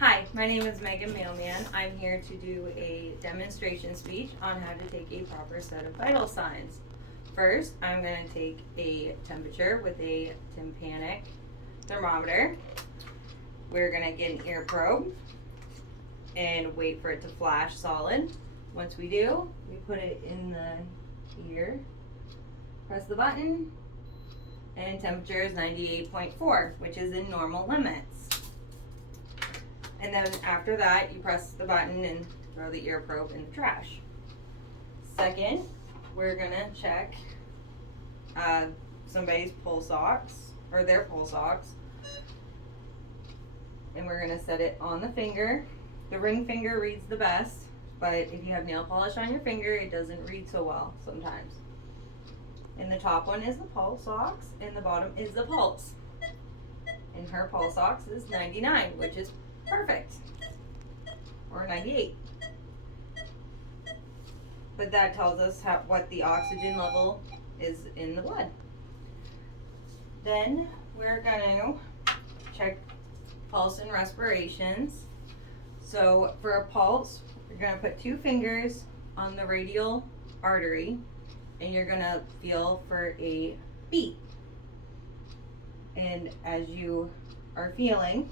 Hi, my name is Megan Mailman. I'm here to do a demonstration speech on how to take a proper set of vital signs. First, I'm going to take a temperature with a tympanic thermometer. We're going to get an ear probe and wait for it to flash solid. Once we do, we put it in the ear, press the button, and temperature is 98.4, which is in normal limits. And then after that, you press the button and throw the ear probe in the trash. Second, we're gonna check somebody's pulse ox, or their pulse ox. And we're gonna set it on the finger. The ring finger reads the best, but if you have nail polish on your finger, it doesn't read so well sometimes. And the top one is the pulse ox, and the bottom is the pulse. And her pulse ox is 99, which is perfect, or 98. But that tells us what the oxygen level is in the blood. Then we're gonna check pulse and respirations. So for a pulse, you're gonna put 2 fingers on the radial artery, and you're gonna feel for a beat. And as you are feeling,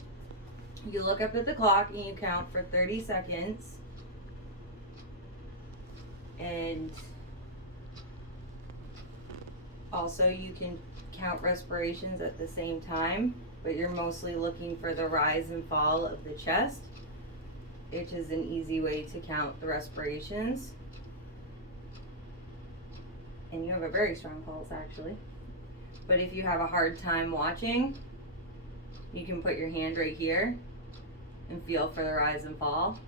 you look up at the clock and you count for 30 seconds. And also you can count respirations at the same time, but you're mostly looking for the rise and fall of the chest, which is an easy way to count the respirations. And you have a very strong pulse, actually. But if you have a hard time watching, you can put your hand right here and feel for the rise and fall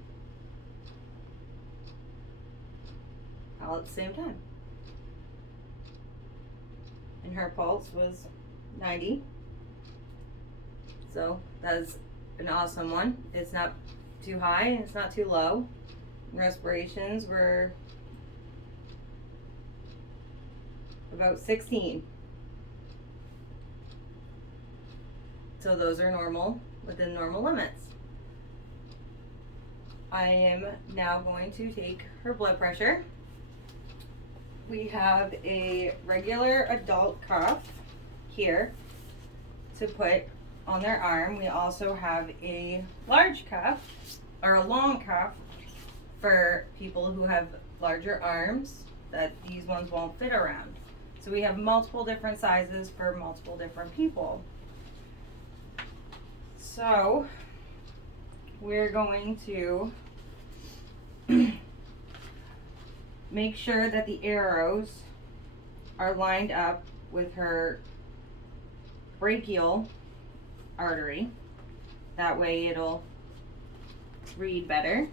all at the same time. And her pulse was 90. So that's an awesome one. It's not too high and it's not too low. Respirations were about 16. So those are normal, within normal limits. I am now going to take her blood pressure. We have a regular adult cuff here to put on their arm. We also have a large cuff, or a long cuff, for people who have larger arms that these ones won't fit around. So we have multiple different sizes for multiple different people. So we're going to make sure that the arrows are lined up with her brachial artery. That way it'll read better.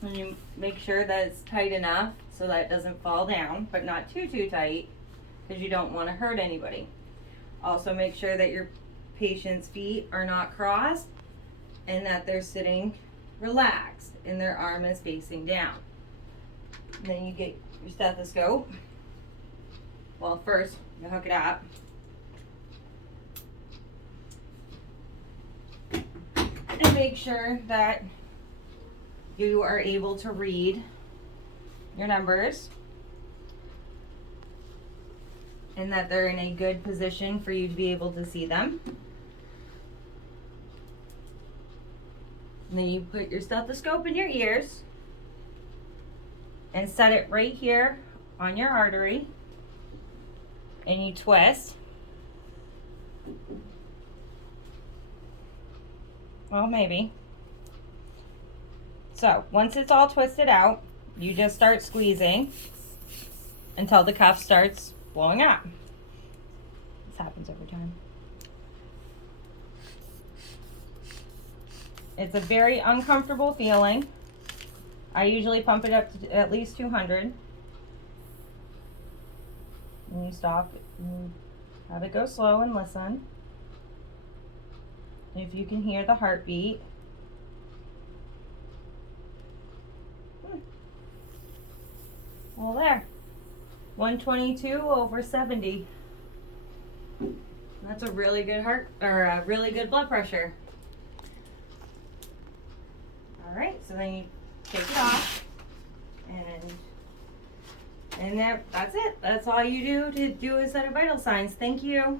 And you make sure that it's tight enough so that it doesn't fall down, but not too tight, because you don't want to hurt anybody. Also make sure that your patient's feet are not crossed and that they're sitting relaxed and their arm is facing down. And then you get your stethoscope. Well, first you hook it up. And make sure that you are able to read your numbers and that they're in a good position for you to be able to see them. And then you put your stethoscope in your ears and set it right here on your artery, and you twist. Well, maybe. So once it's all twisted out, you just start squeezing until the cuff starts blowing out. This happens every time. It's a very uncomfortable feeling. I usually pump it up to at least 200. And you stop and have it go slow and listen. If you can hear the heartbeat. Well, there. 122/70. That's a really good heart, or a really good blood pressure. All right, so then you take it off, and that's it. That's all you do to do a set of vital signs. Thank you.